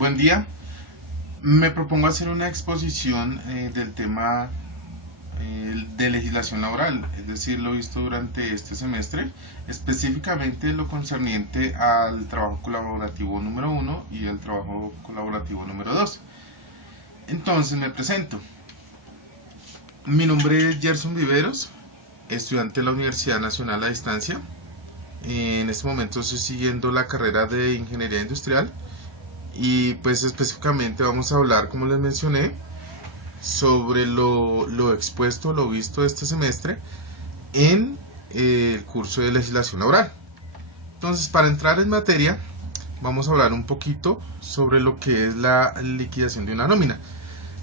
Buen día. Me propongo hacer una exposición del tema de legislación laboral, es decir, lo visto durante este semestre, específicamente lo concerniente al trabajo colaborativo número uno y al trabajo colaborativo número 2. Entonces me presento. Mi nombre es Gerson Viveros, estudiante de la Universidad Nacional a Distancia. En este momento estoy siguiendo la carrera de Ingeniería Industrial. Y pues específicamente vamos a hablar, como les mencioné, sobre lo expuesto, lo visto este semestre en el curso de legislación laboral. Entonces, para entrar en materia, vamos a hablar un poquito sobre lo que es la liquidación de una nómina.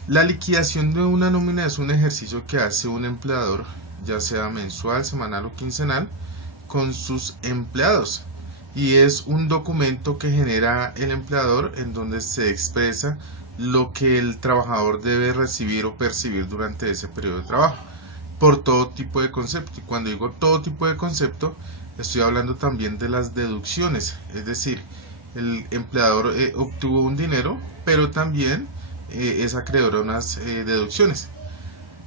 La liquidación de una nómina es un ejercicio que hace un empleador, ya sea mensual, semanal o quincenal, con sus empleados, y es un documento que genera el empleador en donde se expresa lo que el trabajador debe recibir o percibir durante ese periodo de trabajo por todo tipo de concepto. Y cuando digo todo tipo de concepto, estoy hablando también de las deducciones, es decir, el empleador obtuvo un dinero, pero también es acreedor a unas deducciones.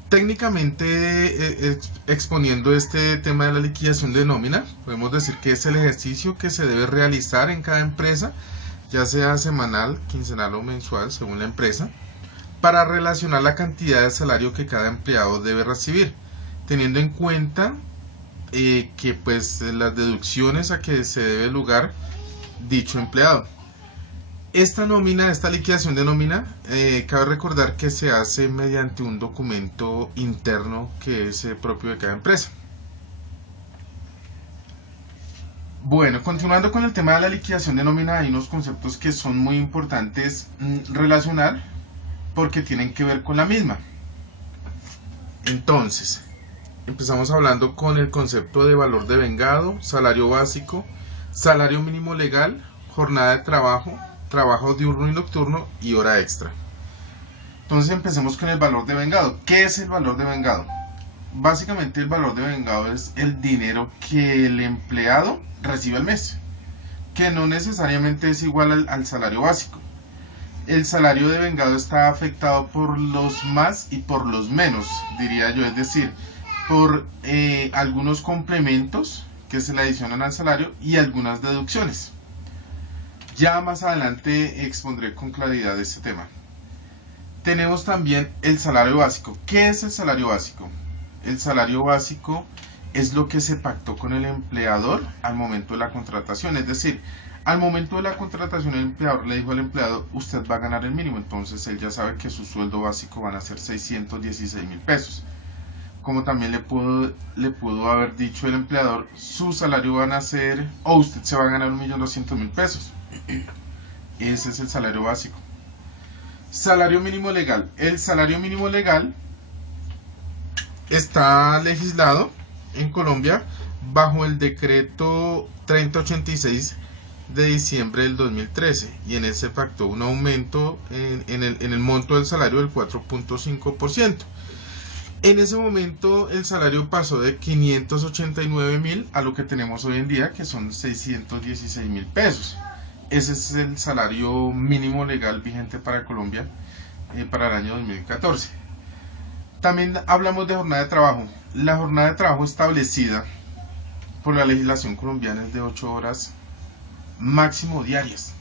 Técnicamente, exponiendo este tema de la liquidación de nómina, podemos decir que es el ejercicio que se debe realizar en cada empresa, ya sea semanal, quincenal o mensual, según la empresa, para relacionar la cantidad de salario que cada empleado debe recibir, teniendo en cuenta que pues las deducciones a que se debe lugar dicho empleado. Esta liquidación de nómina, cabe recordar que se hace mediante un documento interno que es propio de cada empresa. Bueno, continuando con el tema de la liquidación de nómina, hay unos conceptos que son muy importantes relacionar porque tienen que ver con la misma. Entonces, empezamos hablando con el concepto de valor de vengado, salario básico, salario mínimo legal, jornada de trabajo, trabajo diurno y nocturno y hora extra. Entonces empecemos con el valor de vengado. ¿Qué es el valor de vengado? Básicamente el valor de vengado es el dinero que el empleado recibe al mes, que no necesariamente es igual al salario básico. El salario de vengado está afectado por los más y por los menos, diría yo, es decir, por algunos complementos que se le adicionan al salario y algunas deducciones. Ya más adelante expondré con claridad este tema. Tenemos también el salario básico. ¿Qué es el salario básico? El salario básico es lo que se pactó con el empleador al momento de la contratación. Es decir, al momento de la contratación el empleador le dijo al empleado, usted va a ganar el mínimo. Entonces él ya sabe que su sueldo básico van a ser 616.000 pesos. Como también le pudo haber dicho el empleador, su salario van a ser, o usted se va a ganar 1.200.000 pesos. Ese es el salario básico. Salario mínimo legal. El salario mínimo legal está legislado en Colombia bajo el decreto 3086 de diciembre del 2013, y en él se pactó un aumento en el monto del salario del 4.5%. En ese momento el salario pasó de 589.000 a lo que tenemos hoy en día, que son 616.000 pesos. Ese es el salario mínimo legal vigente para Colombia para el año 2014. También hablamos de jornada de trabajo. La jornada de trabajo establecida por la legislación colombiana es de 8 horas máximo diarias.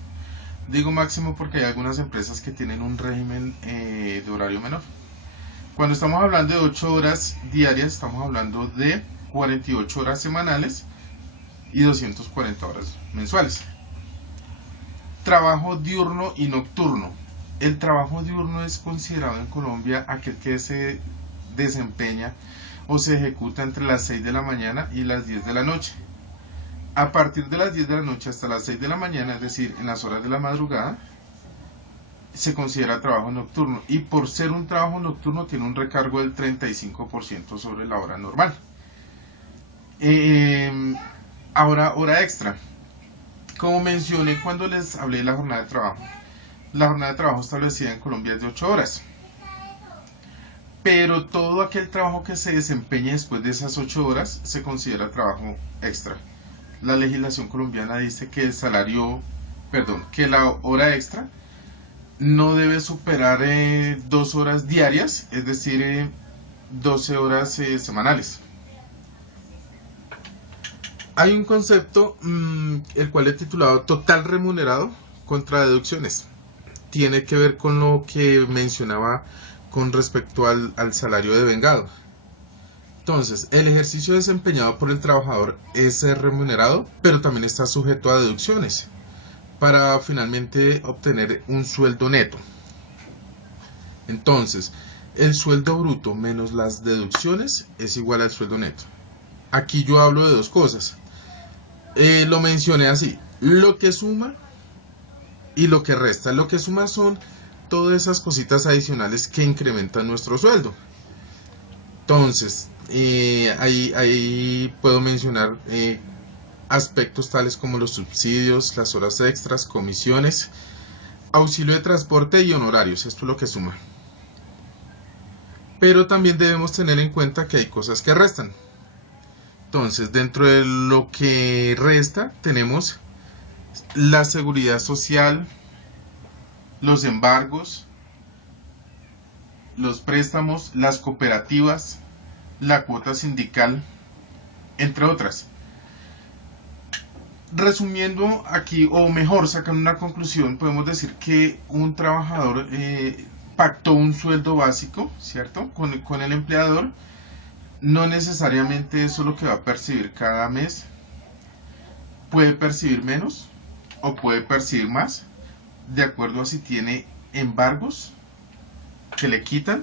Digo máximo porque hay algunas empresas que tienen un régimen de horario menor. Cuando estamos hablando de 8 horas diarias, estamos hablando de 48 horas semanales y 240 horas mensuales. Trabajo diurno y nocturno. El trabajo diurno es considerado en Colombia aquel que se desempeña o se ejecuta entre las 6 de la mañana y las 10 de la noche. A partir de las 10 de la noche hasta las 6 de la mañana, es decir, en las horas de la madrugada, se considera trabajo nocturno, y por ser un trabajo nocturno tiene un recargo del 35% sobre la hora normal. Ahora, hora extra. Como mencioné cuando les hablé de la jornada de trabajo, la jornada de trabajo establecida en Colombia es de 8 horas. Pero todo aquel trabajo que se desempeñe después de esas 8 horas se considera trabajo extra. La legislación colombiana dice que que la hora extra no debe superar 2 horas diarias, es decir, 12 horas semanales. Hay un concepto, el cual he titulado total remunerado contra deducciones. Tiene que ver con lo que mencionaba con respecto al salario devengado. Entonces, el ejercicio desempeñado por el trabajador es remunerado, pero también está sujeto a deducciones para finalmente obtener un sueldo neto. Entonces, el sueldo bruto menos las deducciones es igual al sueldo neto. Aquí yo hablo de dos cosas. Lo mencioné así: lo que suma y lo que resta. Lo que suma son todas esas cositas adicionales que incrementan nuestro sueldo. Entonces, ahí puedo mencionar aspectos tales como los subsidios, las horas extras, comisiones, auxilio de transporte y honorarios. Esto es lo que suma. Pero también debemos tener en cuenta que hay cosas que restan. Entonces, dentro de lo que resta tenemos la seguridad social, los embargos, los préstamos, las cooperativas, la cuota sindical, entre otras. Resumiendo aquí, o mejor, sacando una conclusión, podemos decir que un trabajador pactó un sueldo básico, ¿cierto? Con el empleador. No necesariamente eso es lo que va a percibir cada mes. Puede percibir menos o puede percibir más, de acuerdo a si tiene embargos que le quitan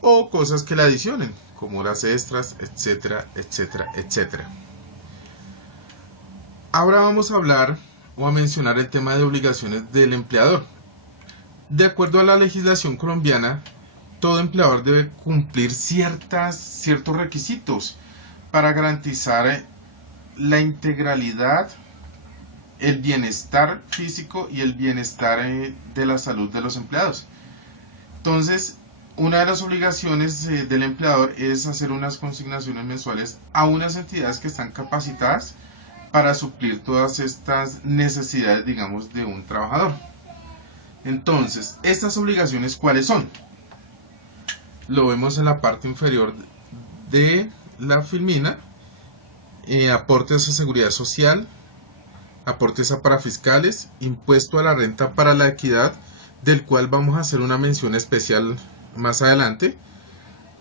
o cosas que le adicionen, como horas extras, etcétera, etcétera, etcétera. Ahora vamos a hablar o a mencionar el tema de obligaciones del empleador. De acuerdo a la legislación colombiana, todo empleador debe cumplir ciertos requisitos para garantizar la integralidad, el bienestar físico y el bienestar de la salud de los empleados. Entonces, una de las obligaciones del empleador es hacer unas consignaciones mensuales a unas entidades que están capacitadas para suplir todas estas necesidades, digamos, de un trabajador. Entonces, estas obligaciones, ¿cuáles son? Lo vemos en la parte inferior de la filmina. Aportes a seguridad social, aportes a parafiscales, impuesto a la renta para la equidad, del cual vamos a hacer una mención especial más adelante,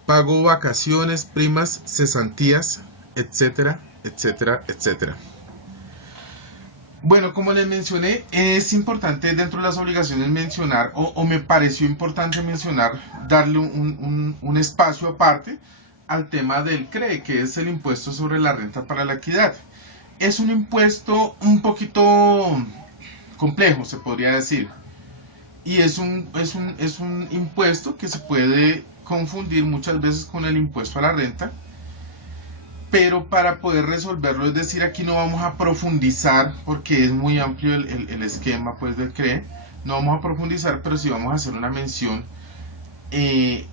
pago vacaciones, primas, cesantías, etcétera, etcétera, etcétera. Bueno, como les mencioné, es importante dentro de las obligaciones mencionar, o me pareció importante mencionar, darle un espacio aparte al tema del CRE, que es el impuesto sobre la renta para la equidad. Es un impuesto un poquito complejo, se podría decir, y es un impuesto que se puede confundir muchas veces con el impuesto a la renta, pero para poder resolverlo, es decir, aquí no vamos a profundizar porque es muy amplio el esquema pues del CRE, no vamos a profundizar, pero sí vamos a hacer una mención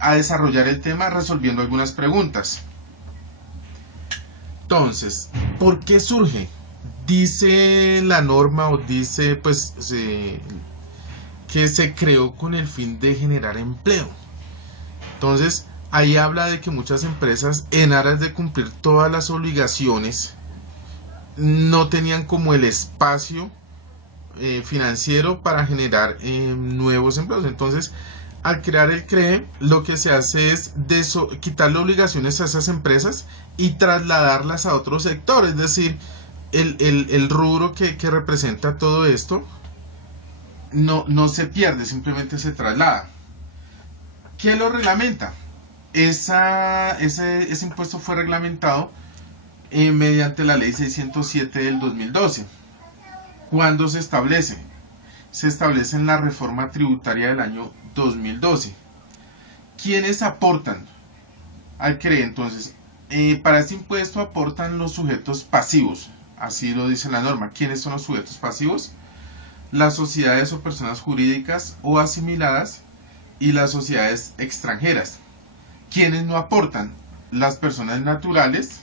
a desarrollar el tema resolviendo algunas preguntas. Entonces, ¿por qué surge? Dice la norma o dice pues que se creó con el fin de generar empleo. Entonces, ahí habla de que muchas empresas, en aras de cumplir todas las obligaciones, no tenían como el espacio financiero para generar nuevos empleos. Entonces, al crear el CRE, lo que se hace es quitarle obligaciones a esas empresas y trasladarlas a otro sector. Es decir, el rubro que representa todo esto no se pierde, simplemente se traslada. ¿Qué lo reglamenta? Ese impuesto fue reglamentado mediante la ley 607 del 2012. ¿Cuándo se establece? Se establece en la reforma tributaria del año 2012. ¿Quiénes aportan al CRE? Entonces, para este impuesto aportan los sujetos pasivos, así lo dice la norma. ¿Quiénes son los sujetos pasivos? Las sociedades o personas jurídicas o asimiladas y las sociedades extranjeras. ¿Quiénes no aportan? Las personas naturales,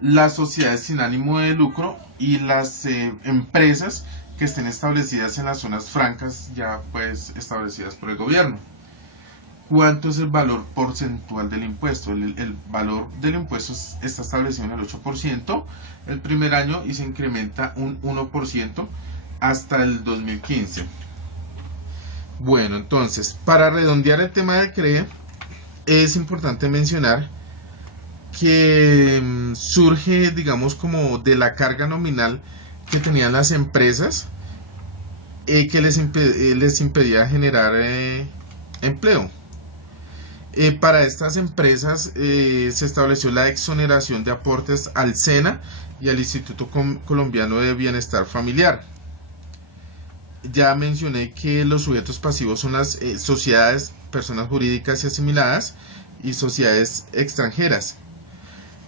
las sociedades sin ánimo de lucro y las empresas que estén establecidas en las zonas francas ya pues establecidas por el gobierno. ¿Cuánto es el valor porcentual del impuesto? El valor del impuesto está establecido en el 8% el primer año y se incrementa un 1% hasta el 2015. Bueno, entonces, para redondear el tema del CRE, es importante mencionar que surge, digamos, como de la carga nominal que tenían las empresas que les impedía generar empleo. Para estas empresas se estableció la exoneración de aportes al SENA y al Instituto Colombiano de Bienestar Familiar. Ya mencioné que los sujetos pasivos son las sociedades, personas jurídicas y asimiladas y sociedades extranjeras.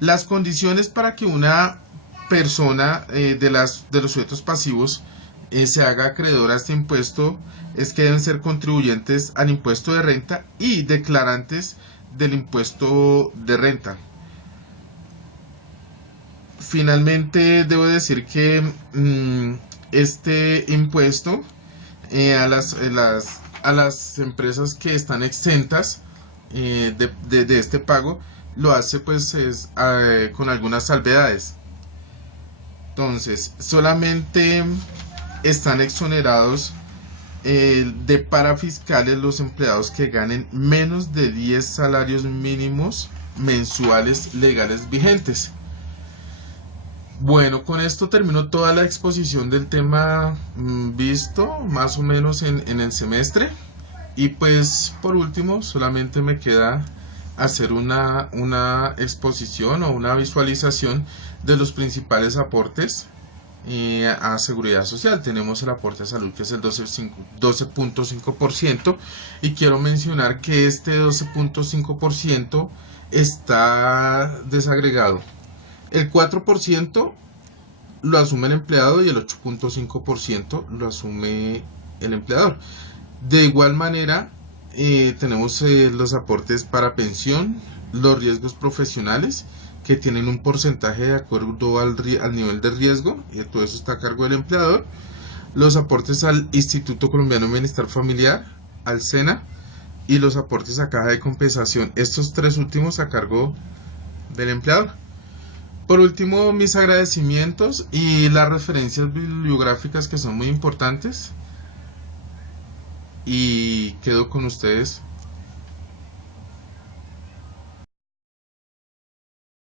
Las condiciones para que una persona de los sujetos pasivos se haga acreedora a este impuesto es que deben ser contribuyentes al impuesto de renta y declarantes del impuesto de renta. Finalmente debo decir que este impuesto a las empresas que están exentas de este pago lo hace pues con algunas salvedades. Entonces solamente están exonerados de parafiscales los empleados que ganen menos de 10 salarios mínimos mensuales legales vigentes. Bueno, con esto termino toda la exposición del tema visto más o menos en el semestre. Y pues por último solamente me queda hacer una exposición o una visualización de los principales aportes a seguridad social. Tenemos el aporte a salud, que es el 12.5%, y quiero mencionar que este 12.5% está desagregado. El 4% lo asume el empleado y el 8.5% lo asume el empleador. De igual manera, tenemos los aportes para pensión, los riesgos profesionales, que tienen un porcentaje de acuerdo al nivel de riesgo, y todo eso está a cargo del empleador. Los aportes al Instituto Colombiano de Bienestar Familiar, al SENA, y los aportes a caja de compensación, estos tres últimos a cargo del empleador. Por último, mis agradecimientos y las referencias bibliográficas que son muy importantes, y quedo con ustedes